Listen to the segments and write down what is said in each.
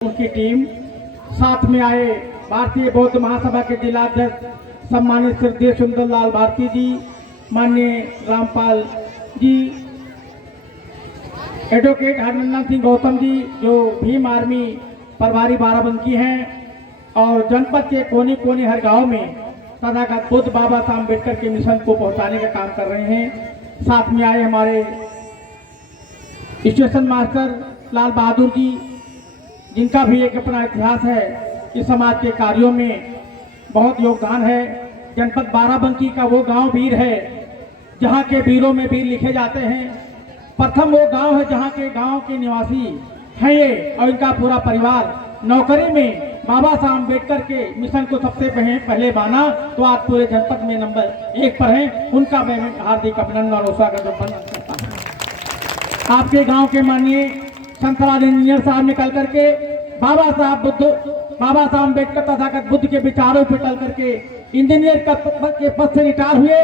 उनकी टीम साथ में आए भारतीय बौद्ध महासभा के जिलाध्यक्ष सम्मानित श्री सुंदरलाल भारती जी, माननीय रामपाल जी, एडवोकेट हरनंदन सिंह गौतम जी जो भीम आर्मी प्रभारी बाराबंकी हैं और जनपद के कोने कोने हर गांव में तथागत बुद्ध बाबा साहब अम्बेडकर के मिशन को पहुंचाने का काम कर रहे हैं। साथ में आए हमारे स्टेशन मास्टर लाल बहादुर जी, जिनका भी एक अपना इतिहास है कि समाज के कार्यों में बहुत योगदान है। जनपद बाराबंकी का वो गांव वीर है जहां के वीरों में वीर लिखे जाते हैं। प्रथम वो गांव है जहां के गांव के निवासी हैं ये और इनका पूरा परिवार नौकरी में बाबा साहब अम्बेडकर के मिशन को सबसे पहले माना, तो आज पूरे जनपद में नंबर 1 पर हैं। उनका मैं हार्दिक अभिनंदन और स्वागत करता हूँ। आपके गांव के माननीय संतलाल इंजीनियर साहब निकल करके बाबा साहब अम्बेडकर तथागत बुद्ध के विचारों पर टल करके इंजीनियर के पद से रिटायर हुए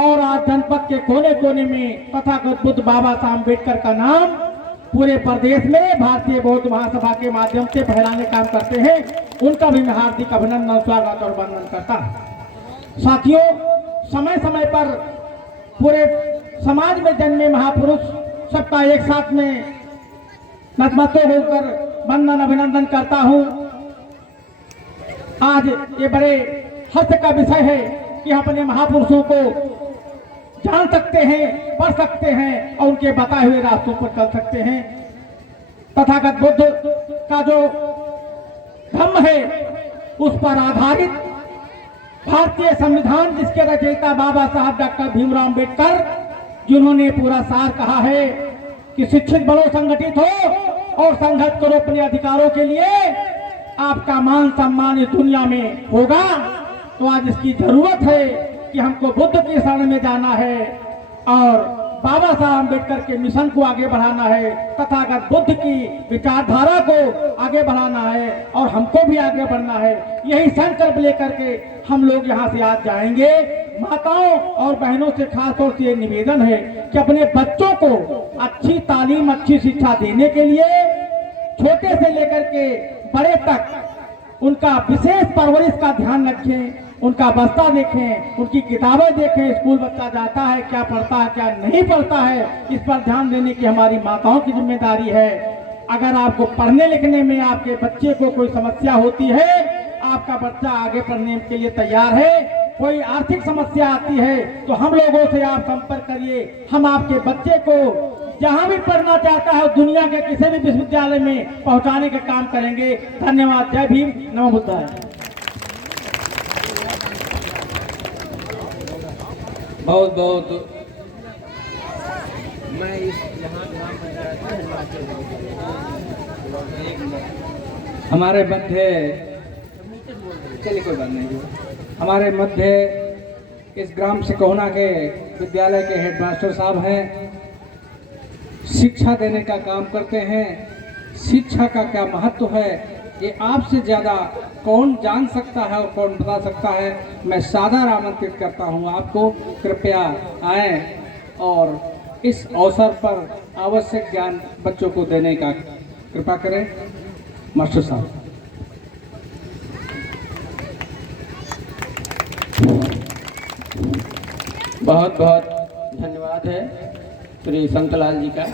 और आज जनपद के कोने कोने में तथागत बुद्ध बाबा साहब अम्बेडकर का नाम पूरे प्रदेश में भारतीय बौद्ध महासभा के माध्यम से फैलाने काम करते हैं। उनका भी मैं हार्दिक अभिनंदन, स्वागत और वंदन करता हूं। साथियों, समय समय पर पूरे समाज में जन्मे महापुरुष सबका एक साथ में नतमस्तक होकर वंदन अभिनंदन करता हूं। आज ये बड़े हर्ष का विषय है कि अपने महापुरुषों को जान सकते हैं, पढ़ सकते हैं और उनके बताए हुए रास्तों पर चल सकते हैं। तथागत बुद्ध का जो धम्म है उस पर आधारित भारतीय संविधान, जिसके रचयिता बाबा साहब डॉक्टर भीमराव अम्बेडकर, जिन्होंने पूरा सार कहा है कि शिक्षित बनो, संगठित हो और संघर्ष करो अपने अधिकारों के लिए, आपका मान सम्मान इस दुनिया में होगा। तो आज इसकी जरूरत है कि हमको बुद्ध की शरण में जाना है और बाबा साहब अम्बेडकर के मिशन को आगे बढ़ाना है, तथागत बुद्ध की विचारधारा को आगे बढ़ाना है और हमको भी आगे बढ़ना है। यही संकल्प लेकर के हम लोग यहाँ से आज जाएंगे। माताओं और बहनों से खास तौर से निवेदन है कि अपने बच्चों को अच्छी तालीम, अच्छी शिक्षा देने के लिए छोटे से लेकर के बड़े तक उनका विशेष परवरिश का ध्यान रखें, उनका बस्ता देखें, उनकी किताबें देखें। स्कूल बच्चा जाता है, क्या पढ़ता है क्या नहीं पढ़ता है, इस पर ध्यान देने की हमारी माताओं की जिम्मेदारी है। अगर आपको पढ़ने लिखने में आपके बच्चे को कोई समस्या होती है, आपका बच्चा आगे पढ़ने के लिए तैयार है, कोई आर्थिक समस्या आती है तो हम लोगों से आप संपर्क करिए। हम आपके बच्चे को जहां भी पढ़ना चाहता है दुनिया के किसी भी विश्वविद्यालय में पहुंचाने का काम करेंगे। धन्यवाद। जय भीम, नमो बुद्धाय। बहुत बहुत मैं हमारे मध्य, चलिए कोई बात नहीं, हमारे मध्य इस ग्राम सिकोहना के विद्यालय के हेडमास्टर साहब हैं, शिक्षा देने का काम करते हैं। शिक्षा का क्या महत्व है ये आपसे ज़्यादा कौन जान सकता है और कौन बता सकता है। मैं सादर आमंत्रित करता हूं आपको, कृपया आएं और इस अवसर पर आवश्यक ज्ञान बच्चों को देने का कृपा करें। मास्टर साहब। बहुत बहुत धन्यवाद है श्री संतलाल जी का,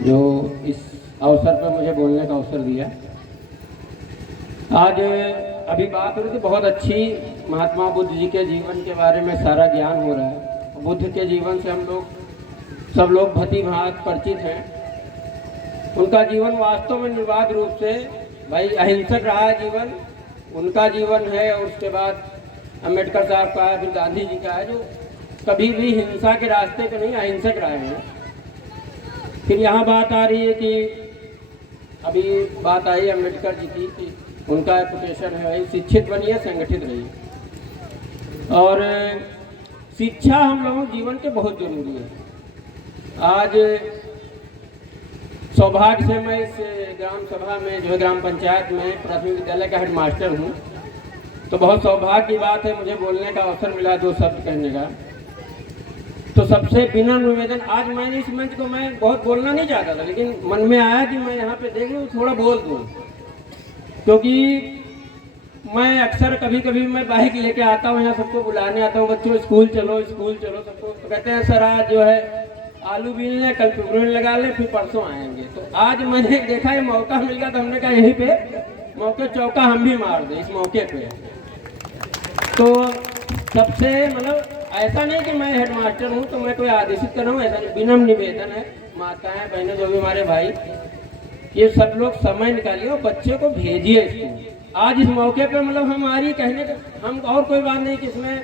जो इस अवसर पर मुझे बोलने का अवसर दिया। आज अभी बात हो रही थी, बहुत अच्छी महात्मा बुद्ध जी के जीवन के बारे में सारा ज्ञान हो रहा है। बुद्ध के जीवन से हम लोग सब लोग भली भांति परिचित हैं। उनका जीवन वास्तव में निर्बाध रूप से भाई अहिंसक रहा है जीवन, उनका जीवन है। और उसके बाद अम्बेडकर साहब का है, फिर गांधी जी का है, जो कभी भी हिंसा के रास्ते पे नहीं, अहिंसक रहे हैं। फिर यहाँ बात आ रही है कि अभी बात आई अम्बेडकर जी की कि उनका एजुकेशन है भाई, शिक्षित बनिए, संगठित रहिए। और शिक्षा हम लोगों के जीवन के बहुत जरूरी है। आज सौभाग्य से मैं इस ग्राम सभा में, जो है ग्राम पंचायत में प्राथमिक विद्यालय का हेडमास्टर हूँ, तो बहुत सौभाग्य की बात है मुझे बोलने का अवसर मिला, 2 शब्द कहने का। तो सबसे बिना निवेदन, आज मैंने इस मंच को मैं बहुत बोलना नहीं चाहता था, लेकिन मन में आया कि मैं यहाँ पे देख लूँ, थोड़ा बोल दूँ। क्योंकि मैं अक्सर कभी कभी मैं बाइक लेके आता हूँ, यहाँ सबको बुलाने आता हूँ, बच्चों स्कूल चलो सबको तो कहते हैं सर आज जो है आलू बीन लें, कल पिपरून लगा लें, फिर परसों आएंगे। तो आज मैंने देखा ये मौका मिल गया तो हमने कहा यहीं पे मौके चौका हम भी मार दें इस मौके पे। तो सबसे मतलब ऐसा नहीं कि मैं हेडमास्टर हूँ तो मैं कोई आदेशित कर रहा हूँ, ऐसा नहीं, विनम्र निवेदन है माताएं बहनें जो भी हमारे भाई, ये सब लोग समय निकालिए और बच्चे को भेजिए स्कूल। आज इस मौके पे मतलब हमारी कहने का हम और कोई बात नहीं कि इसमें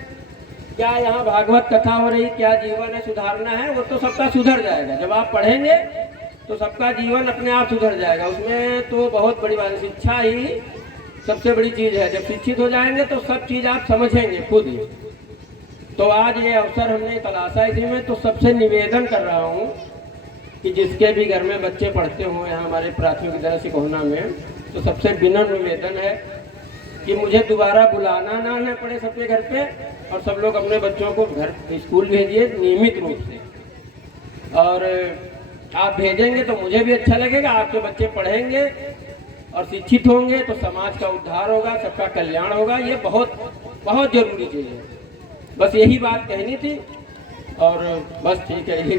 क्या यहाँ भागवत कथा हो रही, क्या जीवन है सुधारना है, वो तो सबका सुधर जाएगा। जब आप पढ़ेंगे तो सबका जीवन अपने आप सुधर जाएगा, उसमें तो बहुत बड़ी बात है। शिक्षा ही सबसे बड़ी चीज़ है, जब शिक्षित हो जाएंगे तो सब चीज़ आप समझेंगे खुद ही। तो आज ये अवसर हमने तलाशा इसी में, तो सबसे निवेदन कर रहा हूँ कि जिसके भी घर में बच्चे पढ़ते हों यहाँ हमारे प्राथमिक विद्यालय सिकोहना में, तो सबसे विनम्र निवेदन है कि मुझे दोबारा बुलाना ना पड़े सबके घर पे, और सब लोग अपने बच्चों को घर स्कूल भेजिए नियमित रूप से। और आप भेजेंगे तो मुझे भी अच्छा लगेगा, आपके बच्चे पढ़ेंगे और शिक्षित होंगे तो समाज का उद्धार होगा, सबका कल्याण होगा। ये बहुत बहुत जरूरी चीज़ है। बस यही बात कहनी थी और बस ठीक है, यही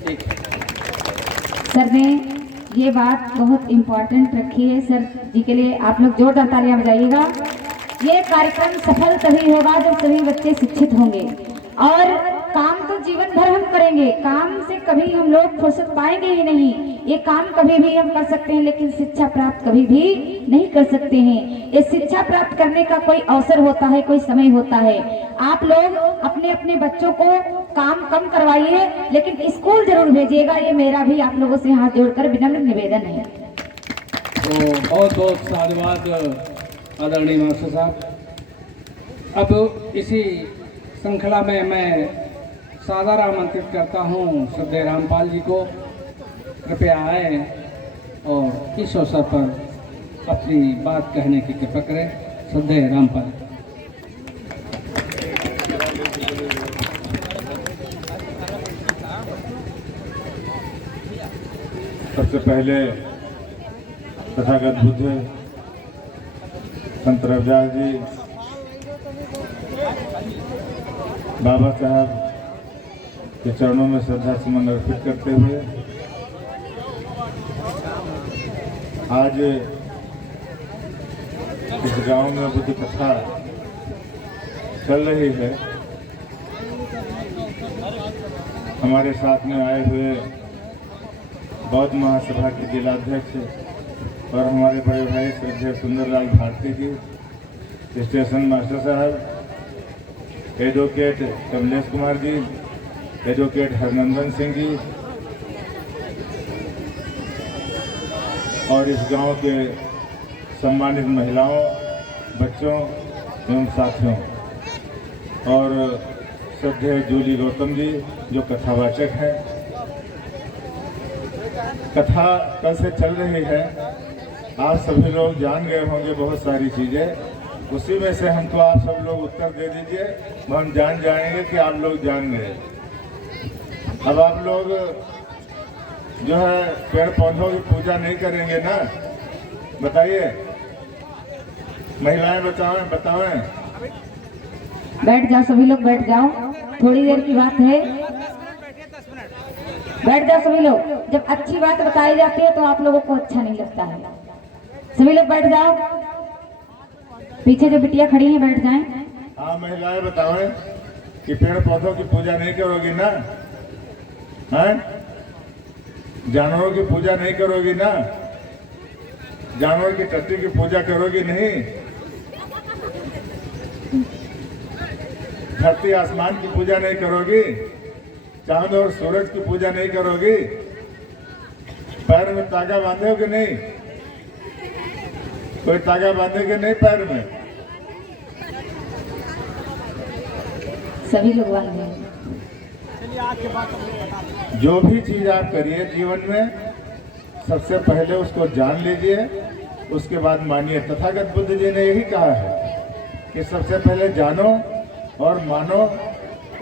ठीक है। सर ने ये बात बहुत इम्पोर्टेंट रखी है, सर जी के लिए आप लोग जोरदार तालियां बजाइएगा। ये कार्यक्रम सफल तभी होगा जब सभी बच्चे शिक्षित होंगे, और काम तो जीवन भर हम करेंगे, काम से कभी हम लोग फुर्सत पाएंगे ही नहीं। ये काम कभी भी हम कर सकते हैं लेकिन शिक्षा प्राप्त कभी भी नहीं कर सकते हैं। ये शिक्षा प्राप्त करने का कोई अवसर होता है, कोई समय होता है। आप लोग अपने अपने बच्चों को काम कम करवाइए लेकिन स्कूल जरूर भेजिएगा, ये मेरा भी आप लोगों से हाथ जोड़कर विनम्र निवेदन है। तो बहुत बहुत साधुवाद आदरणीय मास्टर साहब। अब इसी श्रृंखला में मैं सादर आमंत्रित करता हूँ श्रद्धेय रामपाल जी को, कृपया आए और इस अवसर पर अपनी बात कहने की कृपा करें। श्रद्धेय रामपाल। सबसे पहले तथागत बुद्ध संत रविदास जी, बाबा साहब के चरणों में श्रद्धा सुमन अर्पित करते हुए आज इस गांव में बुद्ध कथा चल रही है। हमारे साथ में आए हुए बौद्ध महासभा के जिलाध्यक्ष और हमारे बड़े भाई श्रद्धेय सुंदरलाल भारती जी, स्टेशन मास्टर साहब, एडवोकेट कमलेश कुमार जी, एडवोकेट हरनंदन सिंह जी, और इस गांव के सम्मानित महिलाओं, बच्चों एवं साथियों, और श्रद्धेय जूली गौतम जी जो कथावाचक हैं। कथा कल से चल रही है, आप सभी लोग जान गए होंगे बहुत सारी चीज़ें, उसी में से हमको आप सब लोग उत्तर दे दीजिए, हम जान जाएंगे कि आप लोग जान गए। अब आप लोग जो है पेड़ पौधों की पूजा नहीं करेंगे ना, बताइए, महिलाएं बताएं। बैठ जाओ सभी लोग, बैठ जाओ, थोड़ी देर की बात है, बैठ जाओ सभी लोग। जब अच्छी बात बताई जाती है तो आप लोगों को अच्छा नहीं लगता है। सभी लोग बैठ जाओ, पीछे जो बिटिया खड़ी हैं बैठ जाएं। हाँ, महिलाएं बताओ कि पेड़ पौधों की पूजा नहीं करोगी ना, हैं? जानवरों की पूजा नहीं करोगी ना, जानवर की टट्टी की पूजा करोगी नहीं, धरती आसमान की पूजा नहीं करोगी, चांद और सूरज की पूजा नहीं करोगी, पैर में तागा बांधे हो कि नहीं, कोई तागा बांधे कि नहीं पैर में, सभी लोग बांधे। जो भी चीज आप करिए जीवन में सबसे पहले उसको जान लीजिए, उसके बाद मानिए। तथागत बुद्ध जी ने यही कहा है कि सबसे पहले जानो और मानो,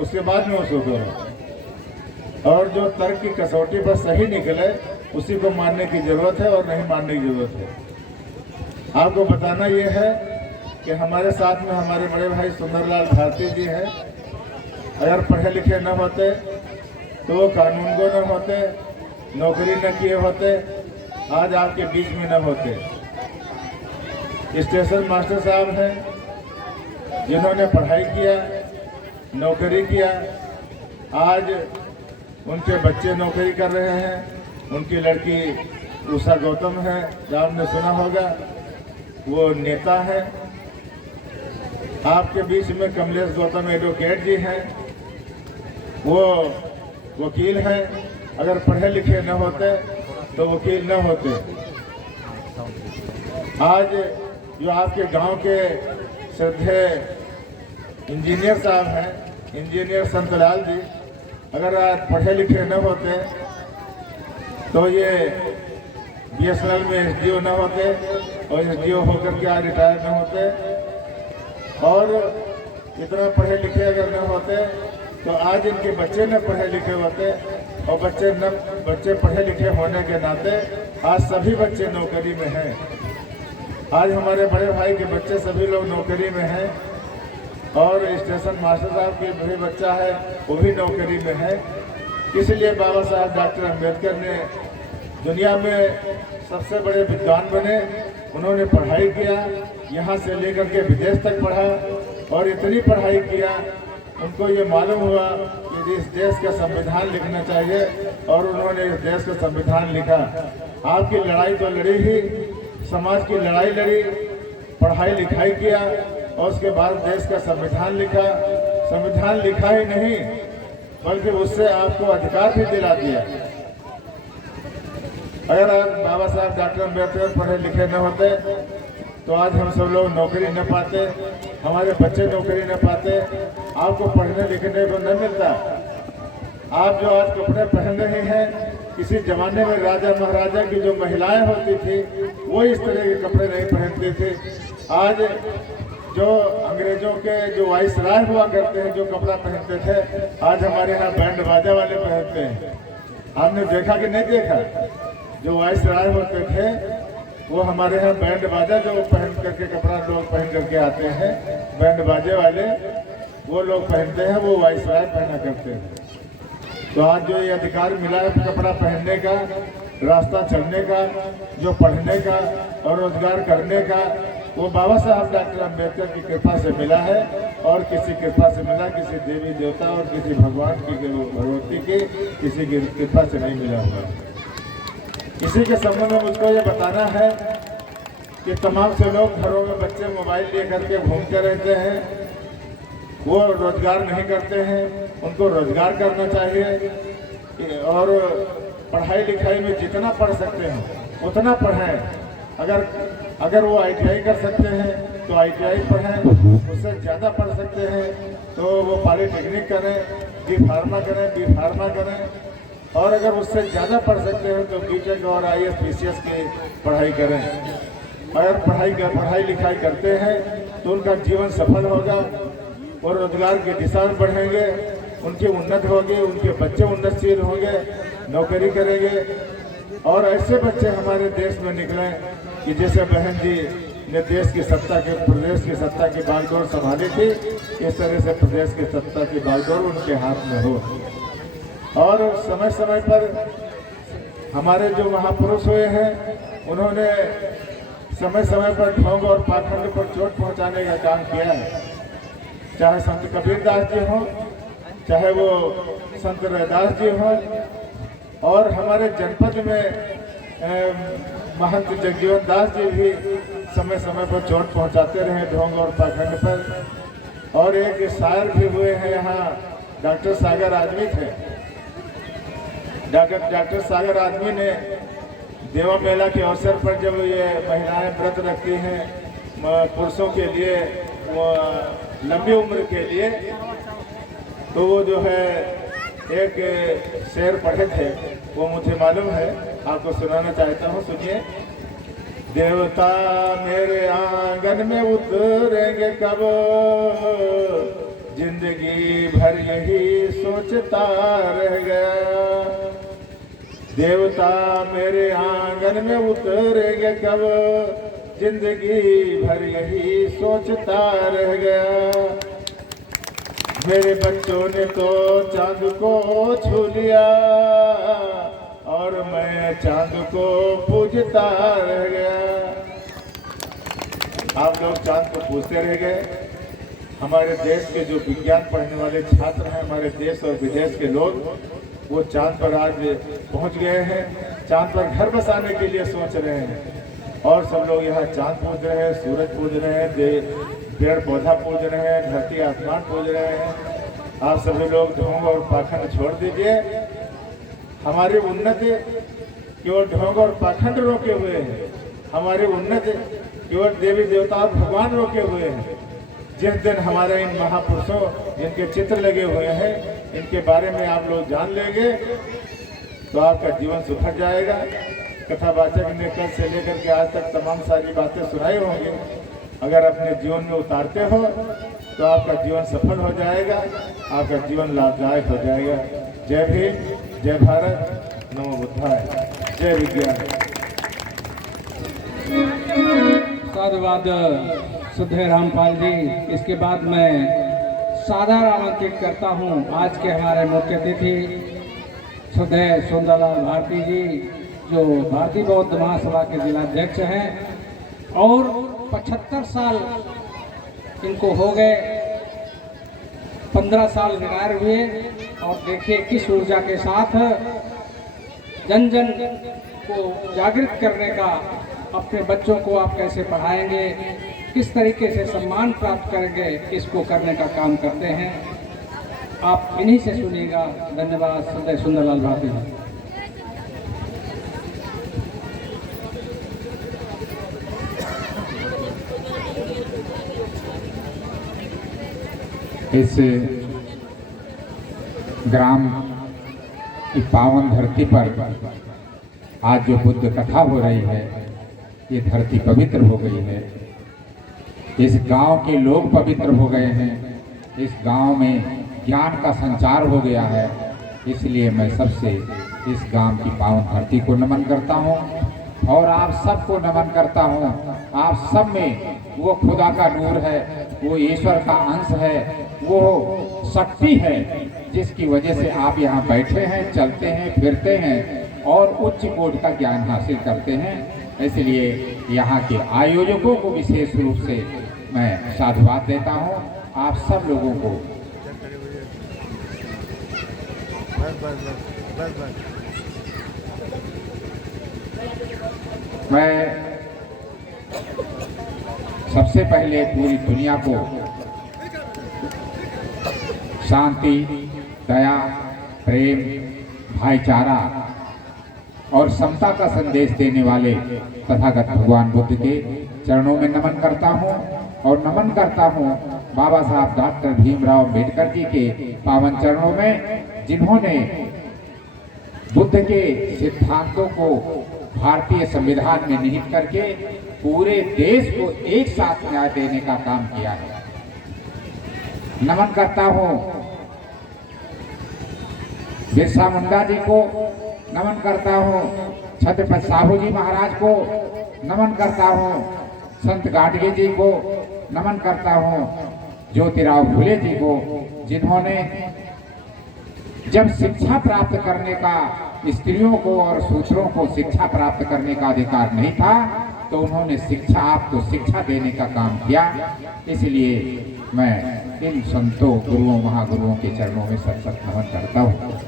उसके बाद में उसको करो। और जो तर्क की कसौटी पर सही निकले उसी को मानने की जरूरत है और नहीं मानने की जरूरत है। आपको बताना ये है कि हमारे साथ में हमारे बड़े भाई सुंदरलाल भारती जी हैं। अगर पढ़े लिखे न होते तो वो कानून को न होते, नौकरी न किए होते, आज आपके बीच में न होते। स्टेशन मास्टर साहब हैं जिन्होंने पढ़ाई किया, नौकरी किया, आज उनके बच्चे नौकरी कर रहे हैं। उनकी लड़की उषा गौतम है, जो आपने सुना होगा, वो नेता है। आपके बीच में कमलेश गौतम एडवोकेट जी हैं, वो वकील हैं। अगर पढ़े लिखे न होते तो वकील न होते। आज जो आपके गांव के श्रद्धेय इंजीनियर साहब हैं, इंजीनियर संतलाल जी, अगर आज पढ़े लिखे न होते तो ये BSNL में SDO न होते और SDO होकर के आज रिटायर न होते। और इतना पढ़े लिखे अगर न होते तो आज इनके बच्चे न पढ़े लिखे होते, और बच्चे पढ़े लिखे होने के नाते आज सभी बच्चे नौकरी में हैं। आज हमारे बड़े भाई के बच्चे सभी लोग नौकरी में हैं, और स्टेशन मास्टर साहब के भी बच्चा है, वो भी नौकरी में है। इसलिए बाबा साहब डॉक्टर अम्बेडकर ने दुनिया में सबसे बड़े विद्वान बने। उन्होंने पढ़ाई किया, यहाँ से लेकर के विदेश तक पढ़ा, और इतनी पढ़ाई किया उनको ये मालूम हुआ कि इस देश का संविधान लिखना चाहिए, और उन्होंने इस देश का संविधान लिखा। आपकी लड़ाई तो लड़ी ही, समाज की लड़ाई लड़ी, पढ़ाई लिखाई किया, और उसके बाद देश का संविधान लिखा। संविधान लिखा ही नहीं बल्कि उससे आपको अधिकार भी दिला दिया। अगर आज बाबा साहब डॉक्टर अम्बेडकर पढ़े लिखे न होते तो आज हम सब लोग नौकरी न पाते, हमारे बच्चे नौकरी न पाते, आपको पढ़ने लिखने को न मिलता। आप जो आज कपड़े पहन रहे हैं, किसी जमाने में राजा महाराजा की जो महिलाएं होती थी वो इस तरह के कपड़े नहीं पहनती थी। आज जो अंग्रेजों के जो वाइसराय हुआ करते हैं जो कपड़ा पहनते थे, आज हमारे यहाँ बैंड बाजा वाले पहनते हैं। आपने देखा कि नहीं देखा? जो वाइसराय होते थे वो हमारे यहाँ बैंड बाजा जो पहन करके कपड़ा लोग पहन करके आते हैं, बैंड बाजे वाले वो लोग पहनते हैं, वो वाइसराय पहना करते हैं। तो आज जो ये अधिकार मिला है कपड़ा पहनने का, रास्ता चलने का, जो पढ़ने का और रोजगार करने का, वो बाबा साहब डॉक्टर अम्बेडकर की कृपा से मिला है, और किसी कृपा से मिला, किसी देवी देवता और किसी भगवान की भगवती की किसी की कृपा से नहीं मिला हुआ। इसी के संबंध में मुझको ये बताना है कि तमाम से लोग घरों में बच्चे मोबाइल लेकर के घूमते रहते हैं, वो रोजगार नहीं करते हैं। उनको रोजगार करना चाहिए, और पढ़ाई लिखाई में जितना पढ़ सकते हैं उतना पढ़ें। अगर वो ITI कर सकते हैं तो ITI पढ़ें, उससे ज़्यादा पढ़ सकते हैं तो वो पॉलिटेक्निक करें, B.Pharma करें, B.Pharma करें, और अगर उससे ज़्यादा पढ़ सकते हैं तो BTech और IAS PCS की पढ़ाई करें। अगर पढ़ाई लिखाई करते हैं तो उनका जीवन सफल होगा, और रोजगार की दिशा में बढ़ेंगे, उनकी उन्नत होगी, उनके बच्चे उन्नतशील होंगे, नौकरी करेंगे। और ऐसे बच्चे हमारे देश में निकलें कि जैसे बहन जी ने प्रदेश की सत्ता की बागडोर संभाली थी, इस तरह से प्रदेश की सत्ता की बागडोर उनके हाथ में हो। और समय समय पर हमारे जो महापुरुष हुए हैं उन्होंने समय समय पर ढोंग और पाखंड पर चोट पहुंचाने का काम किया है। चाहे संत कबीरदास जी हों, चाहे वो संत रैदास जी हों, और हमारे जनपद में महंत जगजीवन दास जी भी समय समय पर चोट पहुंचाते रहे ढोंग और पाखंड पर। और एक शायर भी हुए हैं यहाँ, डॉक्टर सागर आदमी थे। डॉक्टर सागर आदमी ने देवा मेला के अवसर पर जब ये महिलाएं व्रत रखती हैं पुरुषों के लिए, वो लंबी उम्र के लिए, तो वो जो है एक शेर पढ़े थे, वो मुझे मालूम है, आपको सुनाना चाहता हूँ, सुनिए। देवता मेरे आंगन में उतरेंगे कब, जिंदगी भर यही सोचता रह गया। देवता मेरे आंगन में उतरेंगे कब, जिंदगी भर यही सोचता रह गया। मेरे बच्चों ने तो चांद को छू लिया और मैं चांद को पूजता रह गया। आप लोग चांद को पूछते रह गए। हमारे देश के जो विज्ञान पढ़ने वाले छात्र हैं, हमारे देश और विदेश के लोग, वो चांद पर आज पहुंच गए हैं। चांद पर घर बसाने के लिए सोच रहे हैं और सब लोग यहाँ चांद पूज रहे हैं, सूरज पूज रहे हैं, पेड़ पौधा पूज रहे हैं, धरती आसमान पूज रहे हैं। आप सभी लोग ढोंग और पाखंड छोड़ दीजिए। हमारी उन्नति केवल ढोंग और पाखंड रोके हुए हैं। हमारी उन्नति केवल देवी देवता और भगवान रोके हुए हैं। जिस दिन हमारे इन महापुरुषों जिनके चित्र लगे हुए हैं, इनके बारे में आप लोग जान लेंगे तो आपका जीवन सुधर जाएगा। कथावाचक ने कल से लेकर के आज तक तमाम सारी बातें सुनाई होंगी। अगर अपने जीवन में उतारते हो तो आपका जीवन सफल हो जाएगा, आपका जीवन लाभदायक हो जाएगा। जय भीम, जय भारत, नमो बुद्धाय, जय विज्ञान। साधुवाद सुधे रामपाल जी। इसके बाद मैं सादर आमंत्रित करता हूं आज के हमारे मुख्य अतिथि सुधे सुंदरलाल भारती जी, जो भारतीय बौद्ध महासभा के जिलाध्यक्ष हैं और 75 साल इनको हो गए। 15 साल रिटायर हुए और देखिए किस ऊर्जा के साथ जन जन को जागृत करने का, अपने बच्चों को आप कैसे पढ़ाएंगे, किस तरीके से सम्मान प्राप्त करेंगे, इसको करने का काम करते हैं। आप इन्हीं से सुनिएगा। धन्यवाद। सुधे सुंदरलाल भारती जी। इस ग्राम की पावन धरती पर आज जो बुद्ध कथा हो रही है, ये धरती पवित्र हो गई है। इस गांव के लोग पवित्र हो गए हैं। इस गांव में ज्ञान का संचार हो गया है। इसलिए मैं सबसे इस गांव की पावन धरती को नमन करता हूं और आप सबको नमन करता हूं। आप सब में वो खुदा का नूर है, वो ईश्वर का अंश है, वो शक्ति है जिसकी वजह से आप यहाँ बैठे हैं, चलते हैं, फिरते हैं और उच्च कोटि का ज्ञान हासिल करते हैं। इसलिए यहाँ के आयोजकों को विशेष रूप से मैं साधुवाद देता हूँ। आप सब लोगों को मैं सबसे पहले पूरी दुनिया को शांति, दया, प्रेम, भाईचारा और समता का संदेश देने वाले तथागत भगवान बुद्ध के चरणों में नमन करता हूँ और नमन करता हूँ बाबा साहब डॉक्टर भीमराव अम्बेडकर जी के पावन चरणों में, जिन्होंने बुद्ध के सिद्धांतों को भारतीय संविधान में निहित करके पूरे देश को एक साथ न्याय देने का काम किया है। नमन करता हूँ बिरसा मुंडा जी को, नमन करता हूँ छत्रपति साहू जी महाराज को, नमन करता हूँ संत गाडगे जी को, नमन करता हूँ ज्योतिराव फुले जी को, जिन्होंने जब शिक्षा प्राप्त करने का, स्त्रियों को और शूद्रों को शिक्षा प्राप्त करने का अधिकार नहीं था, तो उन्होंने शिक्षा, आपको शिक्षा देने का काम किया। इसलिए मैं इन संतों, गुरुओं, महागुरुओं के चरणों में सत नमन करता हूँ।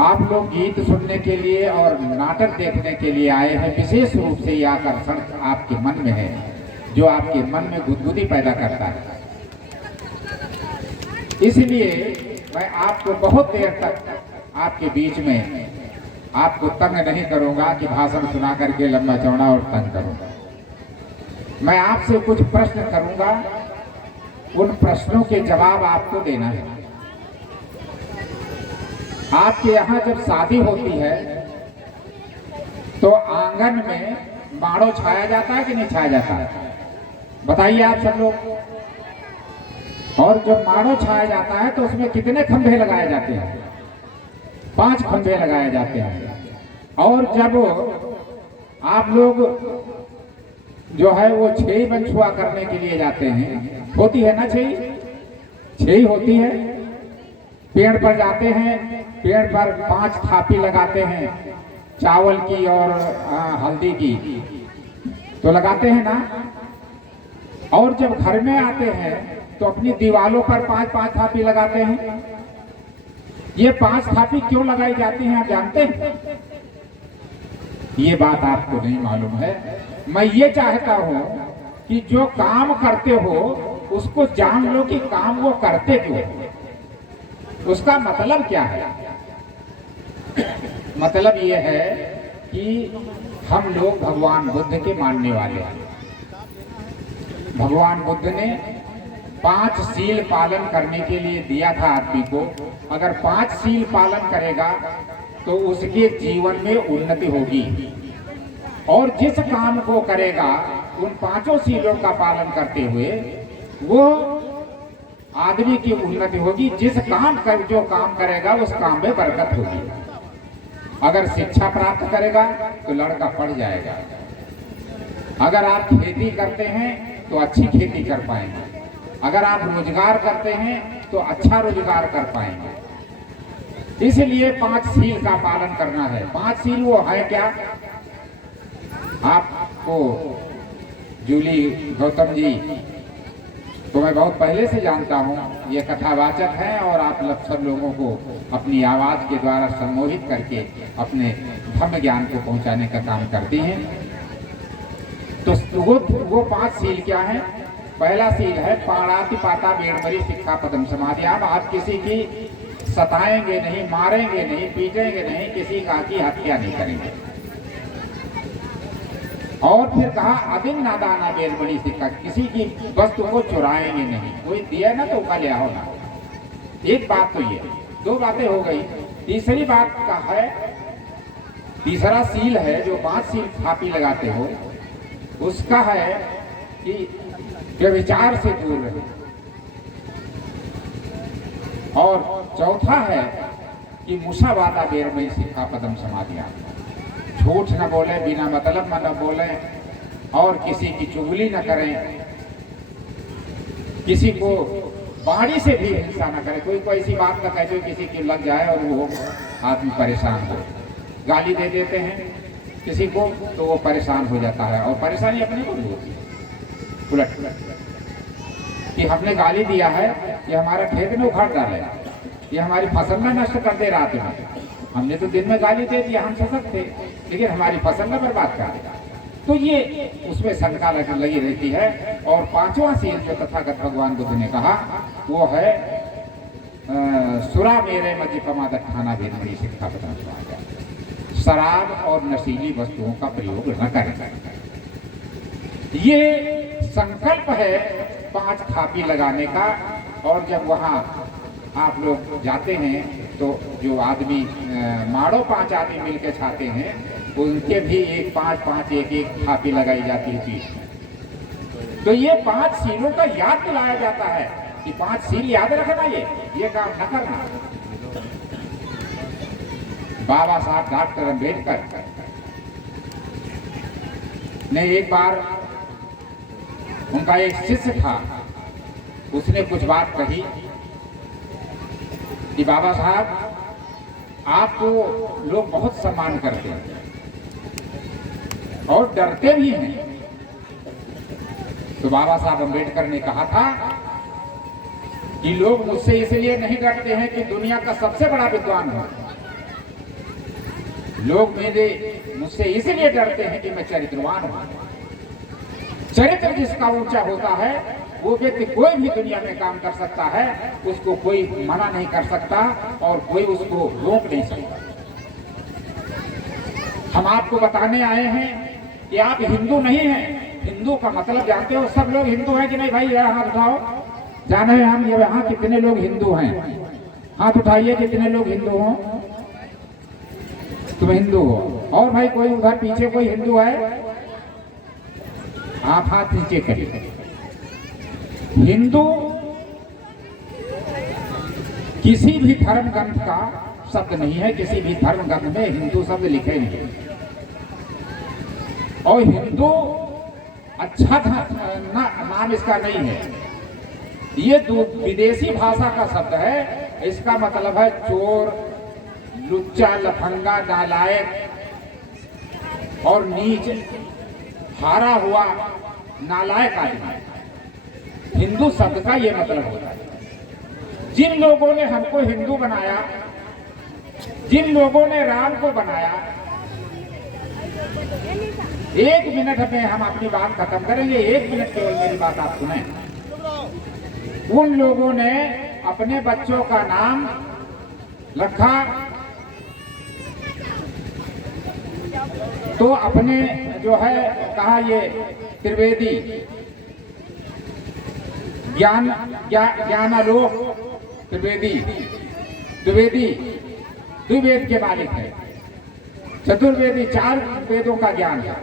आप लोग गीत सुनने के लिए और नाटक देखने के लिए आए हैं। विशेष रूप से यह आकर्षण आपके मन में है, जो आपके मन में गुदगुदी पैदा करता है। इसलिए मैं आपको बहुत देर तक आपके बीच में आपको तंग नहीं करूंगा कि भाषण सुना करके लंबा चौड़ा और तंग करूंगा। मैं आपसे कुछ प्रश्न करूंगा, उन प्रश्नों के जवाब आपको देना है। आपके यहाँ जब शादी होती है तो आंगन में माड़ो छाया जाता है कि नहीं छाया जाता है? बताइए आप सब लोग। और जब माड़ो छाया जाता है तो उसमें कितने खंभे लगाए जाते हैं? 5 खंभे लगाए जाते हैं। और जब आप लोग जो है वो 6 बंछुआ करने के लिए जाते हैं, होती है ना 6 होती है। पेड़ पर जाते हैं, पेड़ पर 5 थापी लगाते हैं चावल की और हल्दी की, तो लगाते हैं ना। और जब घर में आते हैं तो अपनी दीवारों पर 5-5 थापी लगाते हैं। ये 5 थापी क्यों लगाई जाती हैं आप जानते हैं? ये बात आपको नहीं मालूम है। मैं ये चाहता हूं कि जो काम करते हो उसको जान लो कि काम वो करते क्यों, उसका मतलब क्या है। मतलब ये है कि हम लोग भगवान बुद्ध के मानने वाले हैं। भगवान बुद्ध ने 5 सील पालन करने के लिए दिया था आदमी को। अगर 5 सील पालन करेगा तो उसके जीवन में उन्नति होगी, और जिस काम को करेगा उन 5 सीलों का पालन करते हुए वो आदमी की उन्नति होगी। जो काम करेगा उस काम में बरकत होगी। अगर शिक्षा प्राप्त करेगा तो लड़का पढ़ जाएगा। अगर आप खेती करते हैं तो अच्छी खेती कर पाएंगे। अगर आप रोजगार करते हैं तो अच्छा रोजगार कर पाएंगे। इसलिए 5 सील का पालन करना है। 5 सील वो है क्या? आपको जूली गौतम जी तो मैं बहुत पहले से जानता हूँ, ये कथावाचक हैं और आप सब लोगों को अपनी आवाज़ के द्वारा सम्मोहित करके अपने धर्म ज्ञान को पहुँचाने का काम करती हैं। तो वो 5 सील क्या है? पहला सील है पाणाति पाता बेणमरी शिक्षा पदम समाधि। आप किसी की सताएंगे नहीं, मारेंगे नहीं, पीटेंगे नहीं, किसी का की हत्या नहीं करेंगे। और फिर कहा अदिन नादाना बेलबड़ी शिक्षा, किसी की वस्तु को चुराएंगे नहीं। कोई दिया ना तो उका लिया हो ना। एक बात तो ये, 2 बातें हो गई। तीसरी बात का है, तीसरा सील है जो 5 सील थापी लगाते हो उसका है कि व्यभिचार से दूर रहे। और चौथा है कि मुसावादा बेरमई शिक्षा पदम समाधिया, झूठ न बोले, बिना मतलब न बोले, और किसी की चुगली न करें, किसी को बाणी से भी हिंसा न करें। कोई ऐसी बात न कहे जो किसी की लग जाए और वो आदमी परेशान हो। गाली दे देते हैं किसी को तो वो परेशान हो जाता है, और परेशानी अपने को भी होती है उलट कि हमने गाली दिया है, ये हमारा खेत में उखाड़ डाले, ये हमारी फसल में नष्ट कर दे रात में। हमने तो दिन में गाली दे दिया, हम सशक्त थे, लेकिन हमारी फसल में बर्बाद कर दिया। तो ये उसमें शंका लगी रहती है। और 5वां सील जो तथागत भगवान बुद्ध ने कहा वो है सुरा मेरे मध्य पमादक खाना भेद शिक्षा पता, शराब और नशीली वस्तुओं का प्रयोग न करें। ये संकल्प है 5 थापी लगाने का। और जब वहाँ आप लोग जाते हैं तो जो आदमी माड़ो 5 आदमी मिलकर छाते हैं उनके भी 5-5 एक थापी लगाई जाती है पीठ। तो ये 5 सीलों का याद दिलाया जाता है कि 5 सील याद रखना, ये काम न करना। बाबा साहब डॉक्टर अम्बेडकर ने एक बार, उनका एक शिष्य था, उसने कुछ बात कही कि बाबा साहब आपको लोग बहुत सम्मान करते हैं और डरते भी हैं। तो बाबा साहब अम्बेडकर ने कहा था कि लोग मुझसे इसलिए नहीं डरते हैं कि दुनिया का सबसे बड़ा विद्वान हूं। लोग मुझसे इसलिए डरते हैं कि मैं चरित्रवान हूं। चरित्र जिसका ऊंचा होता है वो व्यक्ति कोई भी दुनिया में काम कर सकता है, उसको कोई मना नहीं कर सकता और कोई उसको रोक नहीं सकता। हम आपको बताने आए हैं कि आप हिंदू नहीं हैं। हिंदू का मतलब जानते हो? सब लोग हिंदू हैं कि नहीं भाई? जरा हाथ उठाओ, जाने हम यहाँ कितने लोग हिंदू हैं? हाथ उठाइए कितने लोग हिंदू हो। तुम हिंदू हो। और भाई कोई उधर पीछे कोई हिंदू है? आप हाथ नीचे करिए। हिंदू किसी भी धर्म ग्रंथ का शब्द नहीं है, किसी भी धर्म ग्रंथ में हिंदू शब्द लिखे नहीं। और हिंदू अच्छा था नाम इसका नहीं है, ये विदेशी भाषा का शब्द है। इसका मतलब है चोर, लुच्चा, लफंगा, नालायक और नीच, हारा हुआ नालायक आदमी। हिंदू शब्द का ये मतलब होता है। जिन लोगों ने हमको हिंदू बनाया, जिन लोगों ने राम को बनाया, 1 मिनट में हम अपनी बात खत्म करेंगे, 1 मिनट केवल मेरी बात आप सुने। उन लोगों ने अपने बच्चों का नाम रखा तो अपने जो है कहा ये त्रिवेदी, ज्ञानालोक त्रिवेदी, द्विवेद के मालिक है, चतुर्वेदी, 4 वेदों का ज्ञान है।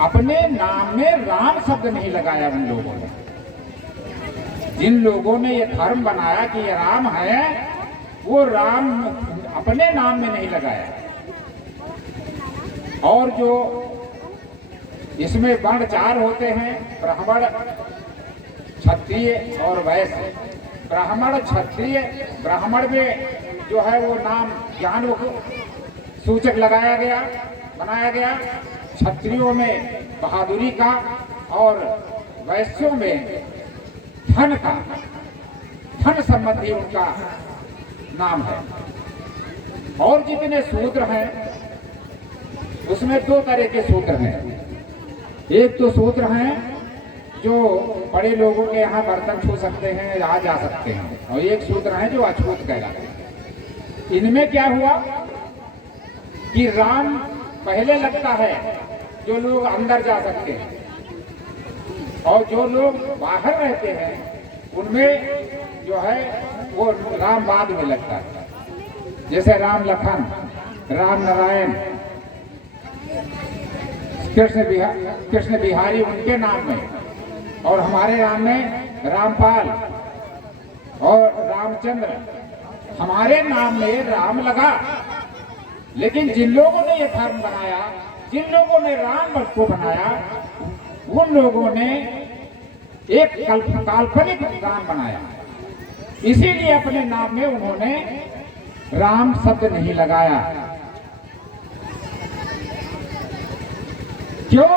अपने नाम में राम शब्द नहीं लगाया उन लोगों ने। जिन लोगों ने ये धर्म बनाया कि ये राम है, वो राम अपने नाम में नहीं लगाया। और जो इसमें वर्ण 4 होते हैं, ब्राह्मण, क्षत्रिय और वैश्य। ब्राह्मण, क्षत्रिय, ब्राह्मण में जो है वो नाम ज्ञान सूचक लगाया गया, बनाया गया। क्षत्रियों में बहादुरी का और वैश्यों में धन का, धन संबंधी उनका नाम है। और जितने सूत्र हैं उसमें 2 तरह के सूत्र हैं। एक तो सूत्र हैं जो बड़े लोगों के यहाँ बर्तन छू सकते हैं, आ जा सकते हैं, और एक सूत्र हैं जो अछूत कहलाते हैं। इनमें क्या हुआ कि राम पहले लगता है, जो लोग अंदर जा सकते हैं, और जो लोग बाहर रहते हैं उनमें जो है वो राम बाद में लगता है। जैसे राम लखन, राम नारायण, कृष्ण बिहारी उनके नाम में, और हमारे नाम में रामपाल और रामचंद्र, हमारे नाम में राम लगा। लेकिन जिन लोगों ने ये धर्म बनाया, जिन लोगों ने राम को बनाया, उन लोगों ने एक काल्पनिक राम बनाया। इसीलिए अपने नाम में उन्होंने राम शब्द नहीं लगाया। क्यों?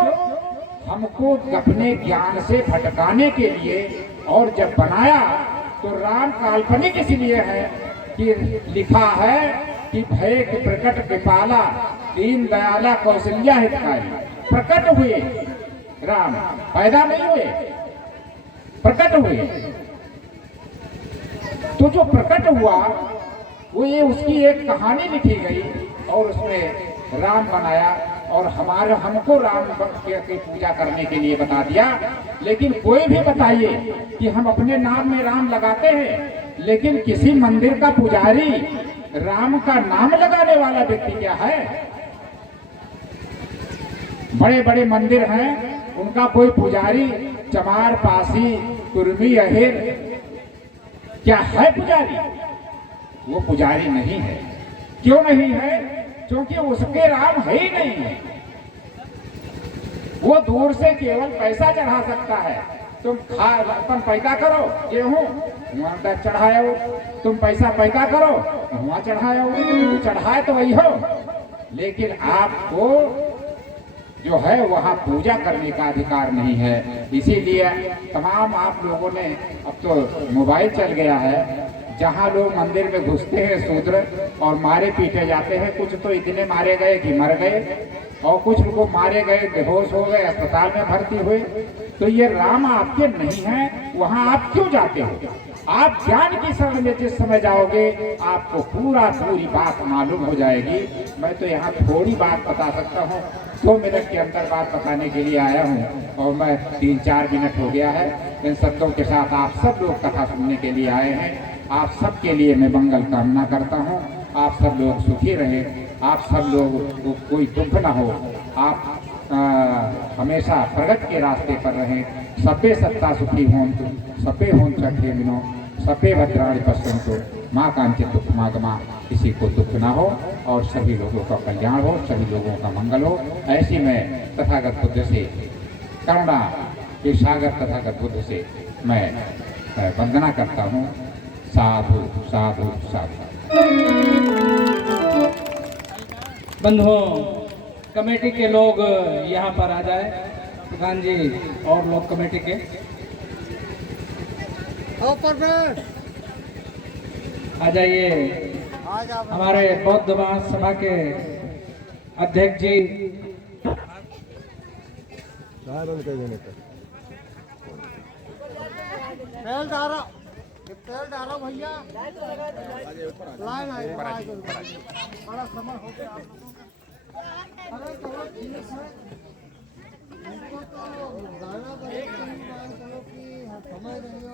हमको अपने ज्ञान से भटकाने के लिए। और जब बनाया तो राम काल्पनिक इसलिए है कि लिखा है कि भय प्रकट कृपाला, दीन दयाला, कौशल्या हितकारी। प्रकट हुए राम, पैदा नहीं हुए, प्रकट हुए। तो जो प्रकट हुआ वो ये उसकी एक कहानी लिखी गई और उसमें राम बनाया और हमको राम की पूजा करने के लिए बता दिया। लेकिन कोई भी बताइए कि हम अपने नाम में राम लगाते हैं, लेकिन किसी मंदिर का पुजारी राम का नाम लगाने वाला व्यक्ति क्या है? बड़े बड़े मंदिर हैं, उनका कोई पुजारी चमार, पासी, कुर्मी, अहिर क्या है पुजारी? वो पुजारी नहीं है। क्यों नहीं है? क्योंकि उसके राम है ही नहीं है। वो दूर से केवल पैसा चढ़ा सकता है। तुम पैदा करो गेहूं, वहां तक चढ़ाओ, तुम पैसा पैदा करो वहां चढ़ाओ, चढ़ाए तो वही हो, लेकिन आपको जो है वहाँ पूजा करने का अधिकार नहीं है। इसीलिए तमाम आप लोगों ने, अब तो मोबाइल चल गया है, जहाँ लोग मंदिर में घुसते हैं शूद्र और मारे पीटे जाते हैं, कुछ तो इतने मारे गए कि मर गए, और कुछ लोग मारे गए, बेहोश हो गए, अस्पताल में भर्ती हुए। तो ये राम आपके नहीं है, वहाँ आप क्यों जाते हो? आप ज्ञान की शरण में जिस समय जाओगे आपको पूरी बात मालूम हो जाएगी। मैं तो यहाँ थोड़ी बात बता सकता हूँ, 2 मिनट के अंदर बात बताने के लिए आया हूँ, और मैं 3-4 मिनट हो गया है। इन शब्दों के साथ आप सब लोग कथा सुनने के लिए आए हैं। आप सब के लिए मैं मंगल कामना करता हूँ। आप सब लोग सुखी रहें, आप सब लोग को कोई दुख न हो, आप हमेशा प्रगति के रास्ते पर रहें। सबे सत्ता सुखी हों, सबे हों चखे मिनो, सबे भद्राणि पश्यन्तु, माँ कांचित दुख मागमा, किसी को दुख ना हो। और सभी लोगों का कल्याण हो, सभी लोगों का मंगल हो। ऐसी मैं तथागत बुद्ध से, करुणा के सागर तथागत बुद्ध से मैं वंदना करता हूँ। साधु साधु साधु। बंधुओं, कमेटी के लोग यहाँ पर आ जाए, प्रधान जी और लोग कमेटी के आ जाइए। हमारे बौद्ध महासभा के अध्यक्ष जी तेल डालो भैया, लाइन आई बड़ा समय हो गया। अरे चलो ठीक है, हमको तो गाना तो एक समय नहीं